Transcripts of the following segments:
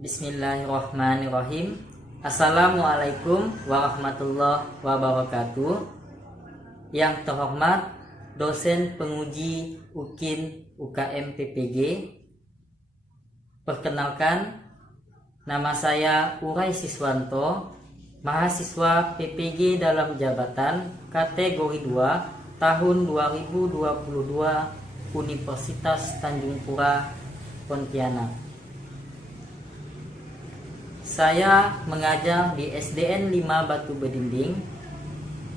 Bismillahirrahmanirrahim. Assalamualaikum warahmatullahi wabarakatuh. Yang terhormat dosen penguji UKIN UKM PPG. Perkenalkan, nama saya Uray Siswanto, mahasiswa PPG dalam jabatan kategori 2 tahun 2022 Universitas Tanjung Pura, Pontianak. Saya mengajar di SDN 5 Batu Bedinding,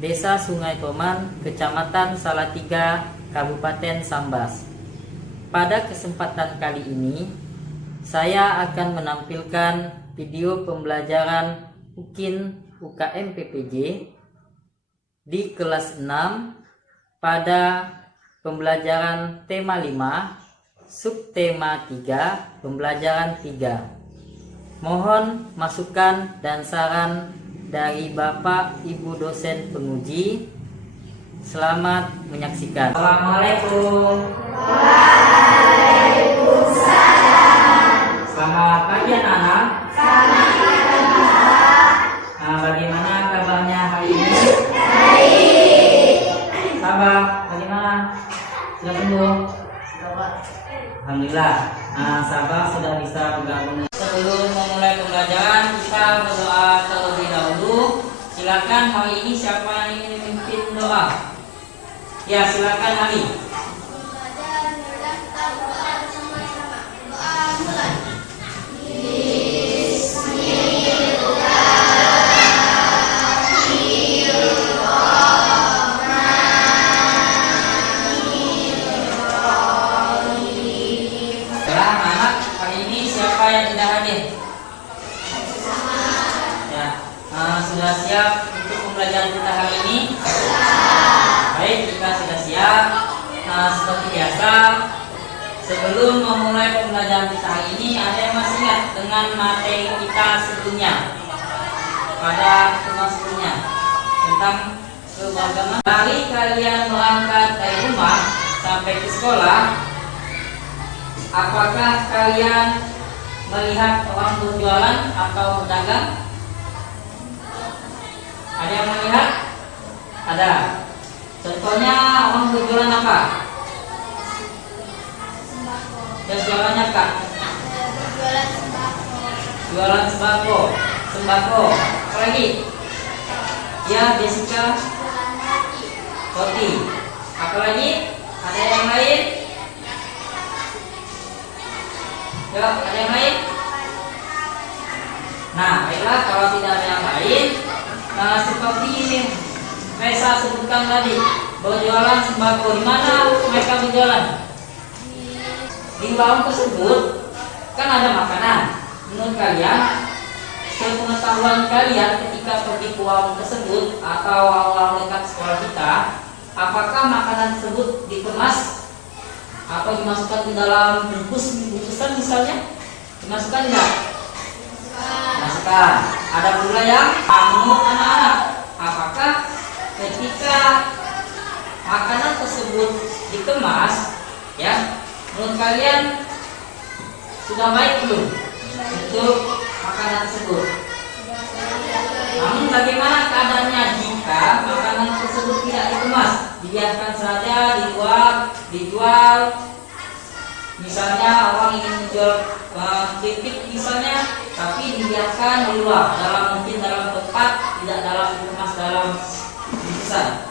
Desa Sungai Toman, Kecamatan Salatiga, Kabupaten Sambas. Pada kesempatan kali ini, saya akan menampilkan video pembelajaran UKIN UKM PPG di kelas 6 pada pembelajaran tema 5, subtema 3, pembelajaran 3. Mohon masukan dan saran dari Bapak Ibu dosen penguji. Selamat menyaksikan. Assalamualaikum. Waalaikumsalam. Selamat pagi anak-anak. Selamat pagi, Pak. Nah, bagaimana kabarnya hari ini? Baik. Sabar, bagaimana? Sudah sembuh? Alhamdulillah. Nah, sabar sudah bisa bergabung. Sebelum memulai pembelajaran, kita berdoa terlebih dahulu. Silakan hari ini siapa yang ingin memimpin doa? Ya, silakan Ali. Sudah siap untuk pembelajaran kita hari ini? Baik, jika sudah siap, seperti biasa, sebelum memulai pembelajaran kita hari ini, ada yang masih ingat dengan materi kita sebelumnya pada pertemuan sebelumnya tentang keberagaman. Dari kalian berangkat dari rumah sampai ke sekolah, apakah kalian melihat orang berjualan atau berdagang? Ada yang melihat? Ada. Contohnya orang berjualan apa? Jualannya Kak? Berjualan sembako. Jualan sembako. Sembako. Apa lagi? Ya, Jessica. Roti. Apa lagi? Ada yang lain? Ya, ada yang lain? Nah, baiklah, kalau tidak ada yang lain, seperti ini saya sebutkan tadi, berjualan sembako. Di mana mereka berjualan? Di warung tersebut kan ada makanan. Menurut kalian, sepengetahuan kalian ketika pergi ke warung tersebut atau warung dekat sekolah kita, apakah makanan tersebut dikemas atau dimasukkan ke dalam bungkusan misalnya? Dimasukkan tidak? Masukkan. Ada pula yang menurut anak-anak, apakah ketika makanan tersebut dikemas, ya, menurut kalian sudah baik belum untuk makanan tersebut? Namun bagaimana keadaannya jika makanan tersebut tidak dikemas, dibiarkan saja dijual, misalnya orang ingin menjual keripik misalnya, tapi dibiarkan di luar, mungkin dalam tempat, tidak dalam dikemas dalam bungkusan.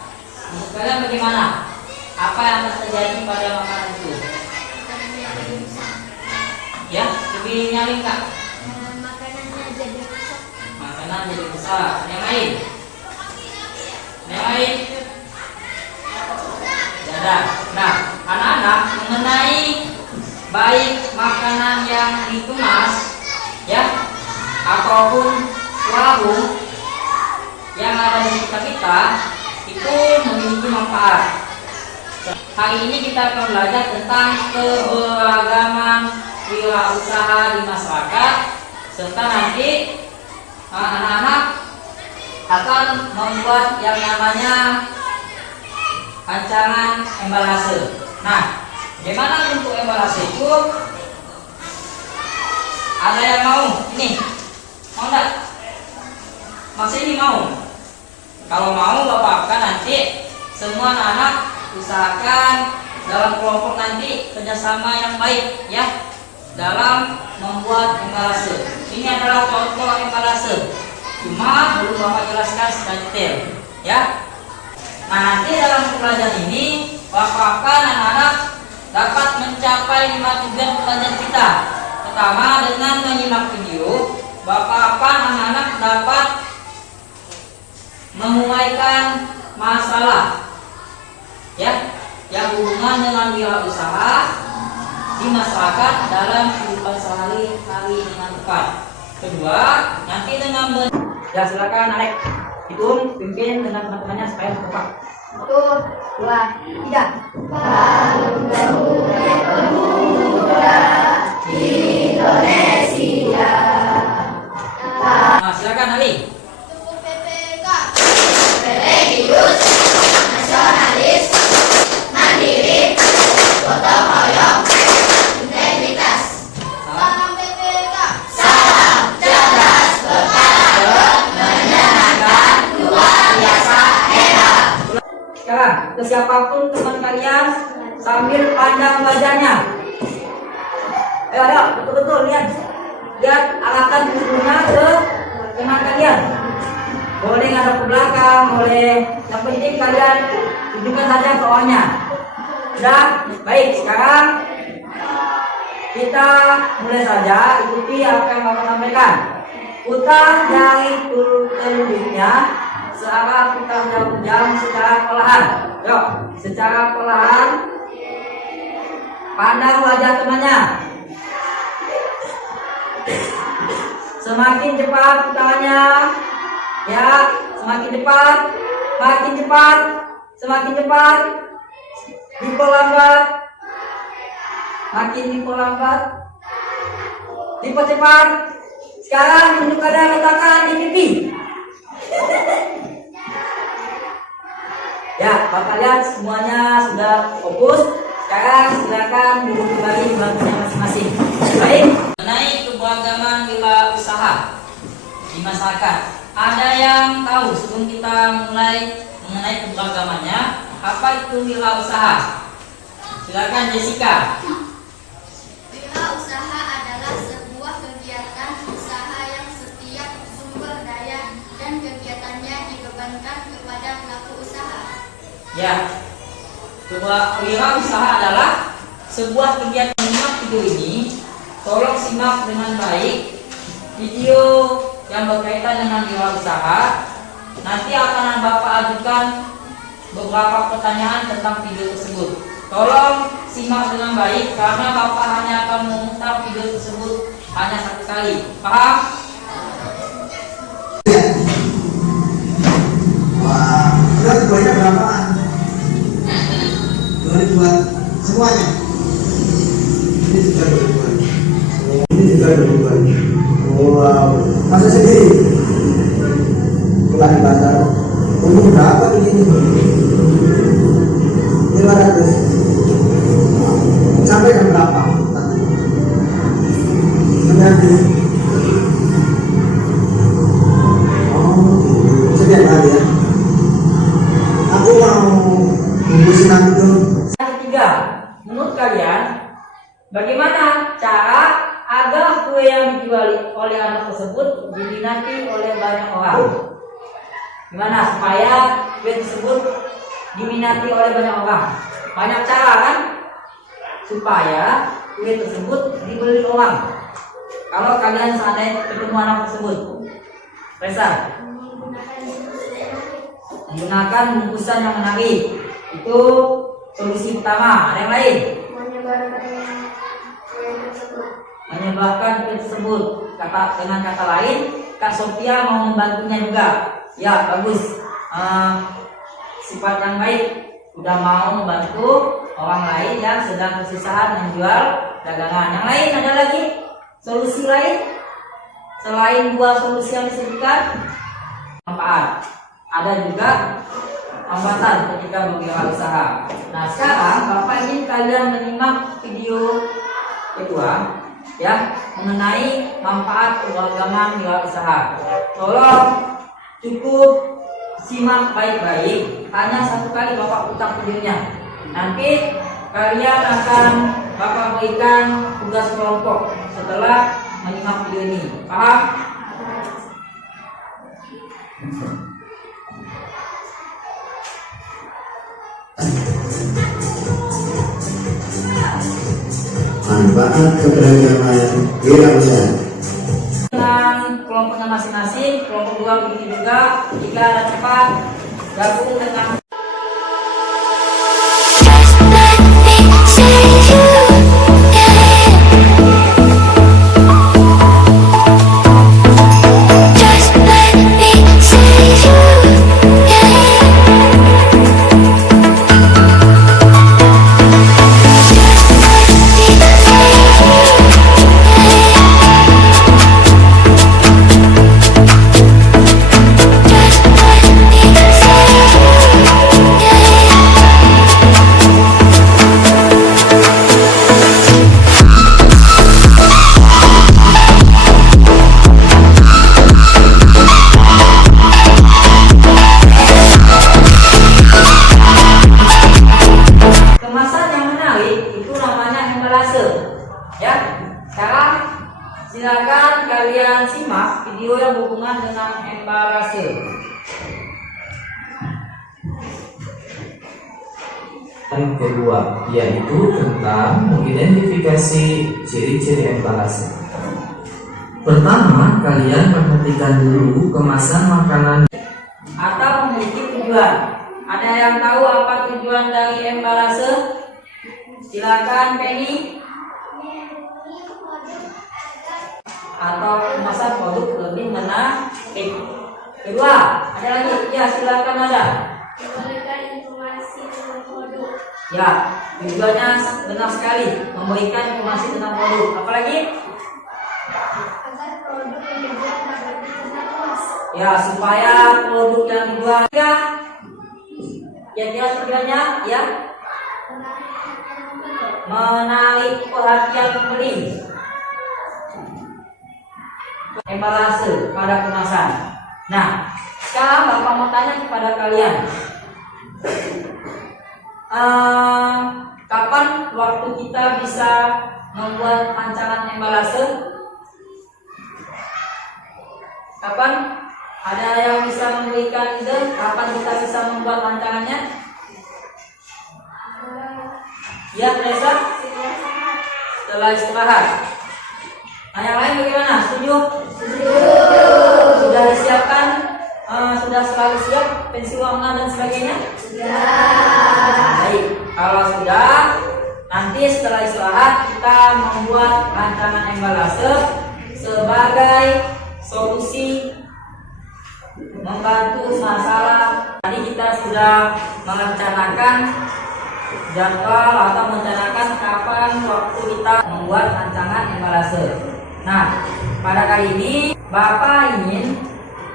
Menurut kalian bagaimana? Apa yang akan terjadi pada makanan itu? Ya, lebih nyaring Kak? Makanannya jadi rusak. Makanan jadi rusak. Yang lain? Yang lain? Tidak ada. Nah, anak-anak, mengenai baik makanan yang dikemas, ya, ataupun warung yang ada di sekitar kita, itu memiliki manfaat. Hari ini kita akan belajar tentang keberagaman wirausaha di masyarakat, serta nanti anak-anak akan membuat yang namanya rancangan embalase. Nah, bagaimana bentuk embalase itu? Ada yang mau? Ini mau nggak? Masih ini mau? Kalau mau Bapak akan nanti semua anak-anak usahakan dalam kelompok nanti kerjasama yang baik ya dalam membuat embalase. Ini adalah contoh embalase. Cuma belum Bapak jelaskan secara detail ya. Nah nanti dalam pembelajaran ini Bapak akan anak-anak dapat mencapai 5 tujuan pelajaran kita. Pertama, dengan menyimak video Bapak akan anak-anak dapat menguaikan masalah ya yang berhubungan dengan wirausaha di masyarakat dalam kehidupan sehari-hari dengan tepat. Kedua, nanti dengan ya silakan Alek hitung pimpin dengan teman-temannya supaya tepat. 1, 2, 3. Indonesia. Nah, silakan Ali. Untuk PPK. Religius, nasionalis, mandiri, gotong royong, integritas. Salam PPK. Salam cerdas, berkarakter, menyenangkan, luar biasa, hebat. Sekarang ke siapapun teman kalian sambil pandang wajahnya. Ayo, betul-betul lihat arahkan tubuhnya ke teman kalian. Boleh ngadap ke belakang, boleh. Yang penting kalian tunjukkan saja soalnya. Sudah, baik. Sekarang kita mulai saja ikuti apa yang Bapak sampaikan. Putar dari telunjuknya searah putar jam secara perlahan. Yuk, secara perlahan. Pandang wajah temannya. Semakin cepat putarannya, ya, semakin cepat, makin cepat, semakin cepat, diperlambat, makin diperlambat, dipercepat. Sekarang tunjuk ada letakkan di pipi. Ya, Bapak lihat semuanya sudah fokus. Sekarang silakan duduk kembali di bangkunya masing-masing. Baik. Mengenai keberagaman wirausaha di masyarakat, ada yang tahu sebelum kita mulai mengenai keberagamannya apa itu wirausaha? Silakan Jessica. Wirausaha adalah sebuah kegiatan usaha yang setiap sumber daya dan kegiatannya dibebankan kepada pelaku usaha. Ya, wirausaha adalah sebuah kegiatan. Menyimak video ini, tolong simak dengan baik video yang berkaitan dengan wirausaha. Nanti akan Bapak ajukan beberapa pertanyaan tentang video tersebut. Tolong simak dengan baik karena Bapak hanya akan memutar video tersebut hanya satu kali. Paham? Wah, berat banyak berapaan? 2000-an semuanya. Ini juga 2000-an. Ini juga 2000-an. Wow, masa sendiri? Pulang di pasar. Umur berapa ini? 500. Sampai jam berapa? Nanti. Oh, setiap hari ya. Aku mau bungkusin itu. Yang ketiga, menurut kalian bagaimana cara agar kue yang dijual oleh anak tersebut diminati oleh banyak orang? Gimana supaya kue tersebut diminati oleh banyak orang? Banyak cara kan? Supaya kue tersebut dibeli orang. Kalau kalian seandainya ketemu anak tersebut, Reza, menggunakan bungkusan yang menarik, itu solusi pertama. Ada yang lain? Menyebarkan kue tersebut. Dengan kata lain, Kak Sophia mau membantunya juga. Ya, bagus. Sifat yang baik, udah mau membantu orang lain yang sedang kesusahan menjual dagangan. Yang lain ada lagi solusi lain selain dua solusi yang disebutkan? Manfaat. Ada juga hambatan ketika berwirausaha. Nah, sekarang Bapak ingin kalian menyimak video kedua, ya mengenai manfaat keberagaman wirausaha. Tolong cukup simak baik-baik, hanya satu kali Bapak putar videonya. Nanti kalian akan Bapak berikan tugas kelompok setelah menyimak video ini. Paham? Manfaat keberagaman wirausaha. Dengan kelompoknya masing-masing, kelompok 2 begitu juga. Jika ada cepat gabung dengan silakan kalian simak video yang berhubungan dengan embalase. Yang kedua, yaitu tentang mengidentifikasi ciri-ciri embalase. Pertama, kalian perhatikan dulu kemasan makanan atau memiliki tujuan. Ada yang tahu apa tujuan dari embalase? Silakan Penny. Atau kemasan produk lebih menarik. Kedua, ada lagi? Ya, silakan ada. Memberikan informasi tentang produk. Ya, tujuannya benar sekali, memberikan informasi tentang produk. Apalagi? Agar produk yang dijual dapat dikenal luas. Ya, supaya produk yang dijual ya tujuannya ya menarik perhatian pembeli. Embalase pada kemasan. Nah, sekarang Bapak mau tanya kepada kalian, kapan waktu kita bisa membuat rancangan embalase? Kapan? Ada yang bisa memberikan ide kapan kita bisa membuat rancangannya? Ya, Reza? Setelah istirahat. Nah, yang lain bagaimana? Setuju? Sudah disiapkan? Sudah selalu siap pensil warna dan sebagainya? Baik, kalau sudah, nanti setelah istirahat kita membuat rancangan embalase sebagai solusi membantu masalah. Tadi kita sudah merencanakan jadwal atau merencanakan kapan waktu kita membuat rancangan embalase. Nah, pada kali ini Bapak ingin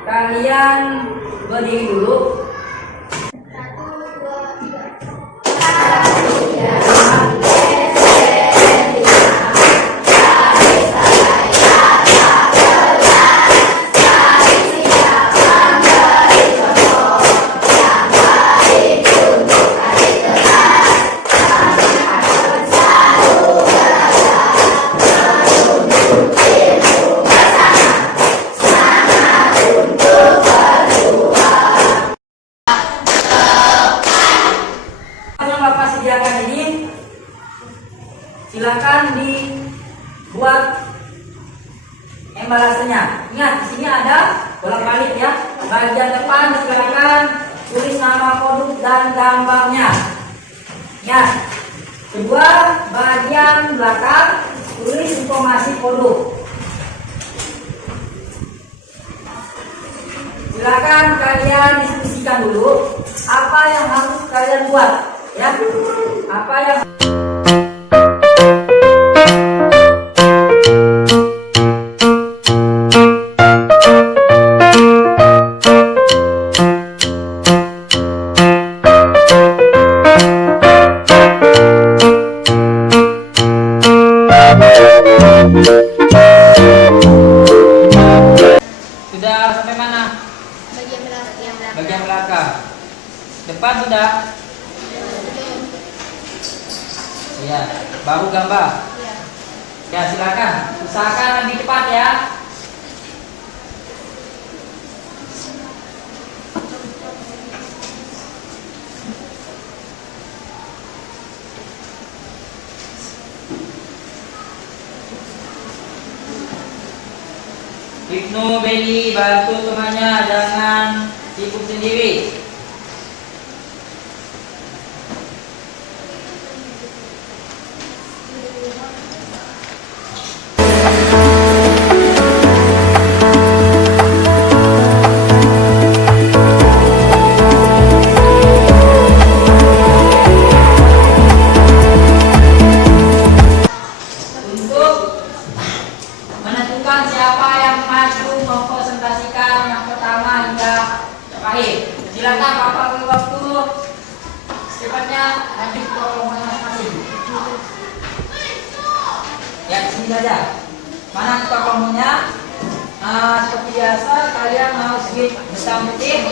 kalian berdiri dulu. 1, 2, 3. Silakan dibuat embalasenya. Ingat, di sini ada bolak-balik ya. Bagian depan silakan tulis nama produk dan gambarnya. Ya. Kedua, bagian belakang tulis informasi produk. Silakan kalian diskusikan dulu apa yang harus kalian buat, ya. Apa yang Thank you. Depan sudah? Ya, baru gambar. Ya, silakan. Usahakan lebih cepat ya. Ibnu Beli bantu temannya, jangan sibuk sendiri. Untuk menentukan siapa yang maju mempresentasikan yang pertama hingga terakhir. Silakan Bapak beri waktu secepatnya, lanjut ke rombongan masing-masing. Ya, di sini saja. Mana ketua rombongnya? Seperti biasa kalian harus hitam putih.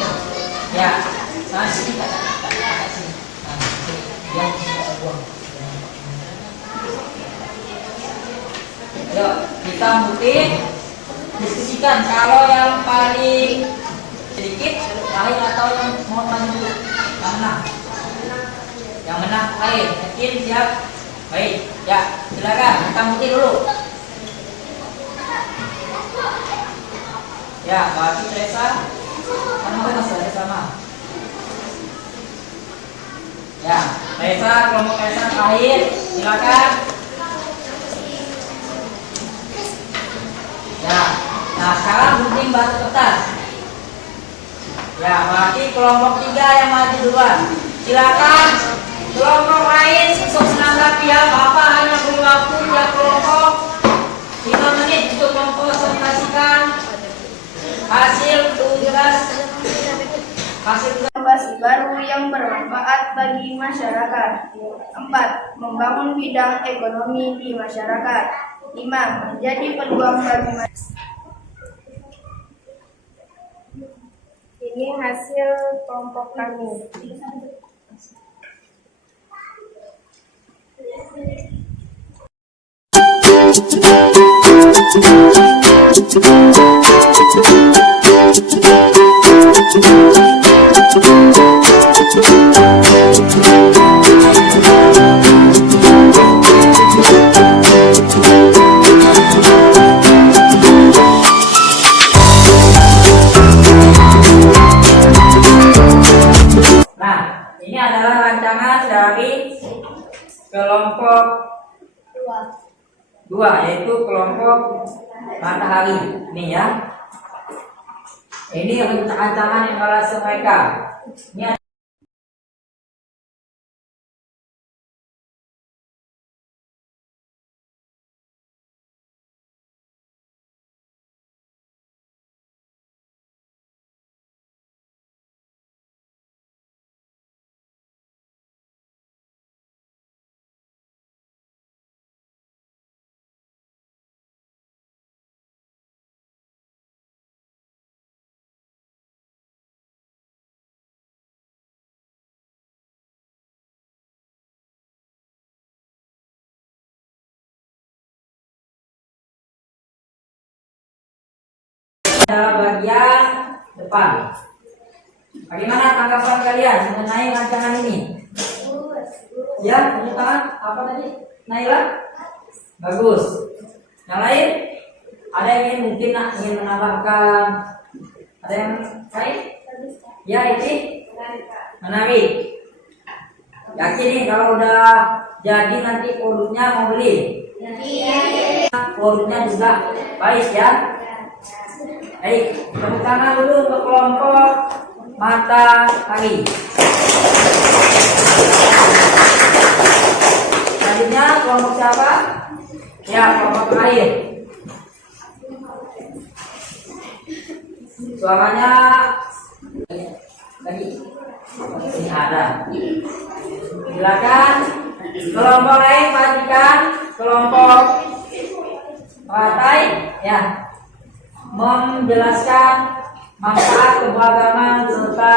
Ya, sana sini. Ya, yuk, hitam putih. Diskusikan kalau yang paling sedikit lahir atau yang mau maju yang menang. Yang menang lahir. Yakin? Siap? Baik. Ya, silakan hitam putih dulu. Ya, berarti Teresa sama sama. Ya, Teresa, kelompok Teresa lahir. Silakan. Ya, nah sekarang gunting batu kertas. Ya, berarti kelompok 3 yang maju duluan. Silakan kelompok lain untuk menanggapi ya. Bapak hanya beri waktu tiap kelompok 5 menit untuk mempresentasikan hasil tugas baru yang bermanfaat bagi masyarakat. 4. Membangun bidang ekonomi di masyarakat. 5. Menjadi peluang bagi masyarakat. Ini hasil kelompok kami. Nah, ini adalah rancangan dari kelompok 2, yaitu kelompok matahari. Ini ya. Ini rancangan yang berhasil mereka. Ini adalah bagian depan. Bagaimana tanggapan kalian mengenai rancangan ini? Ya, tepuk tangan. Apa tadi? Naila? Bagus. Yang lain? Ada yang ingin menambahkan? Ada yang lain? Ya, ini menarik. Yakin nih kalau udah jadi nanti produknya mau beli? Produknya juga baik ya. Baik, tepuk tangan dulu untuk kelompok matahari. Selanjutnya kelompok siapa? Ya, kelompok air. Suaranya lagi ini ada. Silakan kelompok lain pastikan kelompok partai ya menjelaskan manfaat keberagaman serta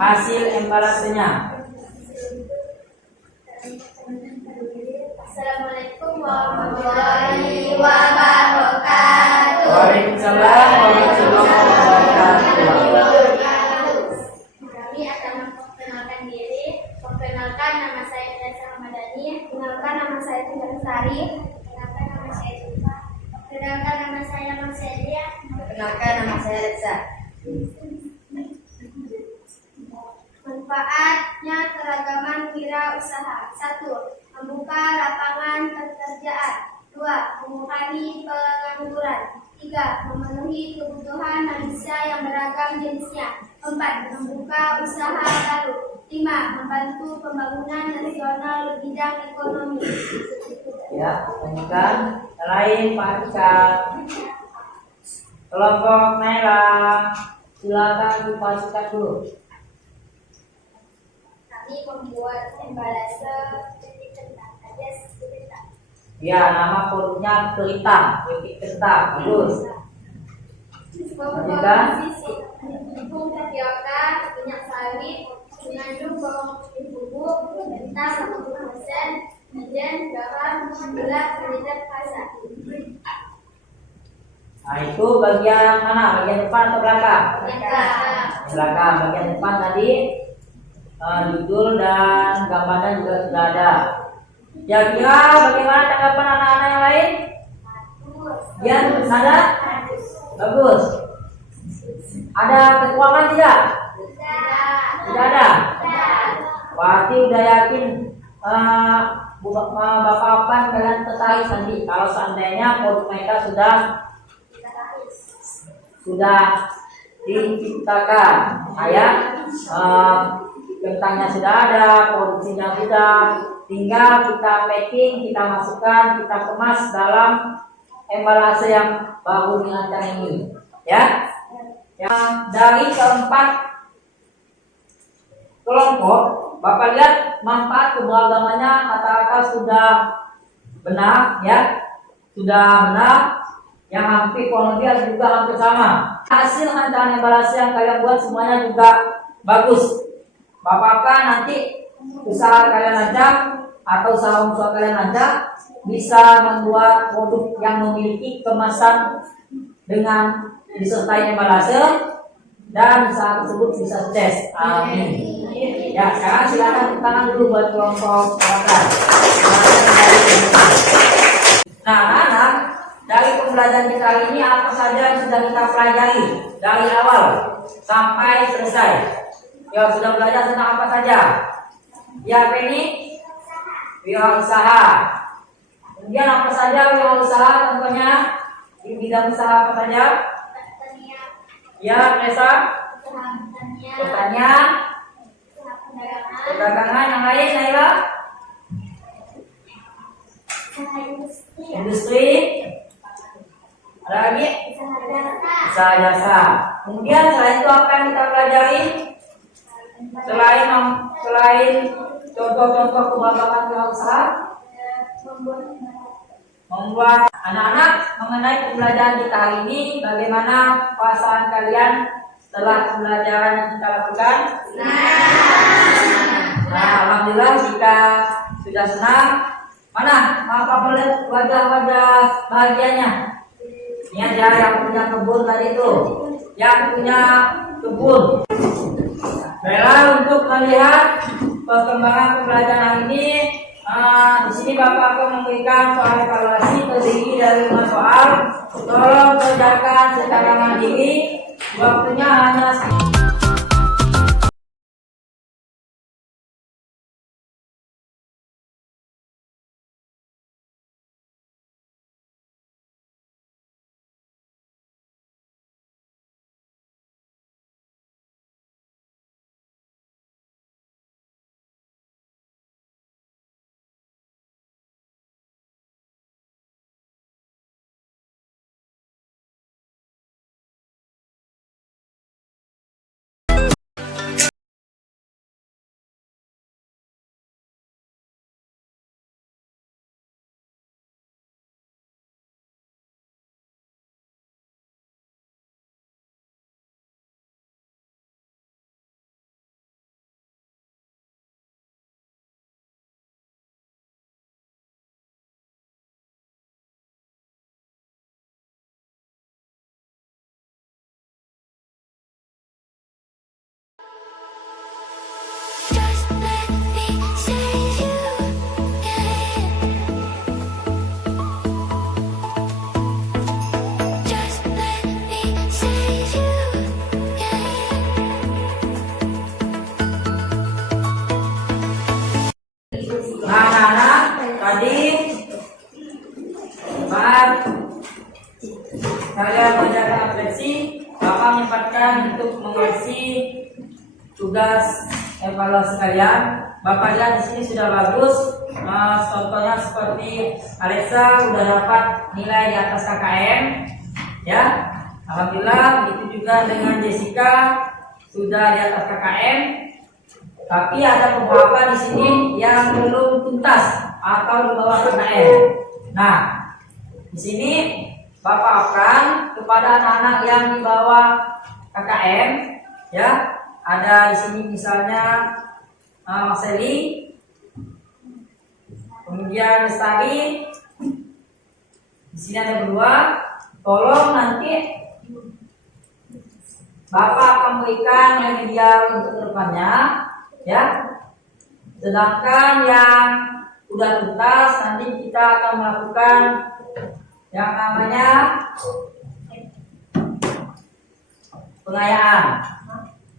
hasil embalasenya. Assalamualaikum warahmatullahi wabarakatuh. Waalaikumsalam warahmatullahi wabarakatuh. Kami akan memperkenalkan diri. Perkenalkan, nama saya Reza Ramadhani. Perkenalkan, nama saya Tunggal Sari. Perkenalkan, nama saya Siva. Perkenalkan, nama saya Marcelia. Perkenalkan, nama saya Reza. Manfaatnya keragaman wirausaha. 1. Membuka lapangan pekerjaan. 2. Mengurangi pengangguran. 3. Memenuhi kebutuhan manusia yang beragam jenisnya. 4. Membuka usaha baru. 5. Membantu pembangunan nasional bidang ekonomi. Ya, lanjutkan. Lain Pak Richard. Kelompok Naila, silakan dipastikan dulu. Kami membuat embalase keripik kentang. Ya, nama produknya keripik kentang. Bagus. Komposisi tepung tapioka, minyak sawit, mengandung bawang putih bubuk, kentang 80%, kemudian garam, gula, penyedap rasa. Nah, itu bagian mana? Bagian depan atau belakang? Belakang. Bagian depan tadi judul dan gambarnya juga sudah ada. Kira-kira bagaimana tanggapan anak-anak yang lain? Yang ada? Bagus. Ada kekurangan tidak? Tidak ada. Berarti udah yakin bapak-bapak kalian tertarik nanti kalau seandainya produk mereka sudah diciptakan, kayak kentangnya sudah ada, produksinya sudah, tinggal kita packing, kita masukkan, kita kemas dalam embalase yang baru dirancang ini, ya. Yang dari keempat kelompok, Bapak lihat manfaat keberagamannya kata-kata sudah benar, ya, sudah benar. Yang hampir kurang lebih juga hampir sama. Hasil rancangan embalase yang kalian buat semuanya juga bagus. Bapak nanti usaha kalian lancar atau usaha kalian lancar bisa membuat produk yang memiliki kemasan dengan disertai embalase dan usaha tersebut bisa sukses. Amin. Ya, sekarang silakan tepuk tangan dulu buat kelompok belakang. Nah, anak-anak, dari pembelajaran kita hari ini apa saja yang sudah kita pelajari dari awal sampai selesai? Ya, sudah belajar tentang apa saja? Ya, apa ini? Wirausaha. Kemudian apa saja wirausaha? Contohnya di bidang usaha apa saja? Ya, Nesa. Pertanian. Perdagangan. Yang lain, Naila? Industri. Ada lagi? Usaha jasa. Kemudian selain itu apa yang kita pelajari? Selain contoh-contoh keberagaman wirausaha, membuat anak-anak mengenai pembelajaran kita hari ini, bagaimana perasaan kalian setelah pembelajaran yang kita lakukan? Nah, alhamdulillah jika sudah senang. Mana? Apa boleh wajah-wajah bahagianya? Ini aja yang punya kebun tadi itu, yang punya kebun. Baiklah, untuk melihat perkembangan pembelajaran ini, di sini Bapak akan memberikan soal evaluasi terdiri dari 5 soal. Tolong kerjakan secara mandiri. Waktunya hanya kalian menjaga absensi, Bapak menyempatkan untuk mengoreksi tugas evaluasi kalian. Bapak lihat di sini sudah bagus. Contohnya seperti Alexa udah dapat nilai di atas KKM, ya. Alhamdulillah. Begitu juga dengan Jessica sudah di atas KKM. Tapi ada beberapa di sini yang belum tuntas atau di bawah KKM. Nah, di sini Bapak akan kepada anak-anak yang di bawah KKM, ya. Ada di sini misalnya Mas Eli, kemudian Lestari, di sini ada berdua. Tolong nanti Bapak akan berikan remedial untuk kedepannya, ya. Sedangkan yang udah tuntas nanti kita akan melakukan yang namanya pengayaan,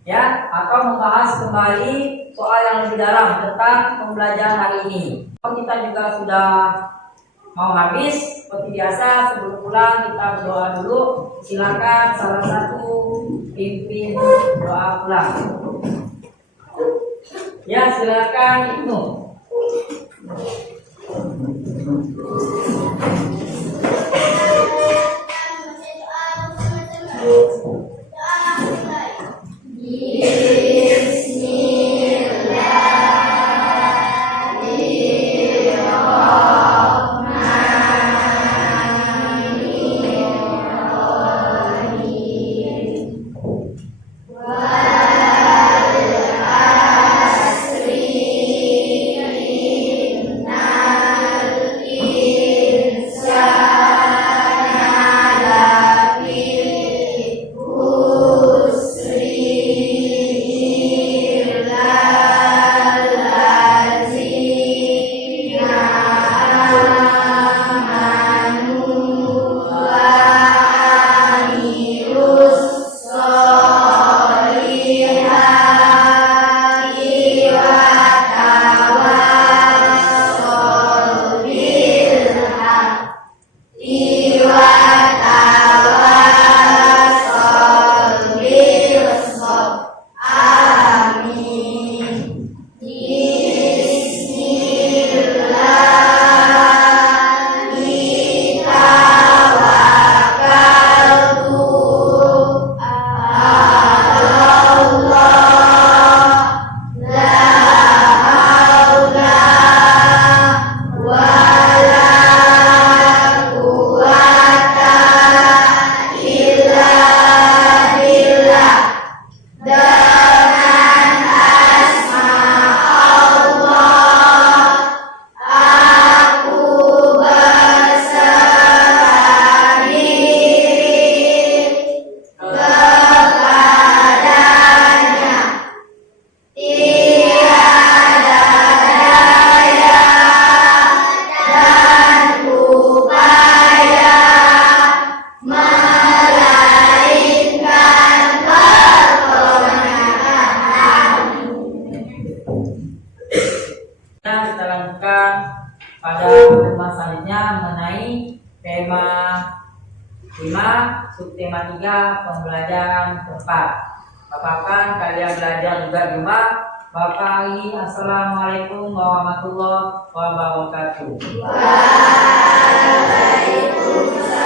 ya, atau membahas kembali soal yang lebih dalam tentang pembelajaran hari ini. Kita juga sudah mau habis. Seperti biasa sebelum pulang kita berdoa dulu. Silakan salah satu pimpin doa pulang. Ya, silakan Ibnu. Pada pertemuan selanjutnya mengenai tema 5 subtema 3 pembelajaran keempat. Bapak kan kalian belajar juga di rumah. Bapak assalamualaikum warahmatullahi wabarakatuh. Waalaikumsalam.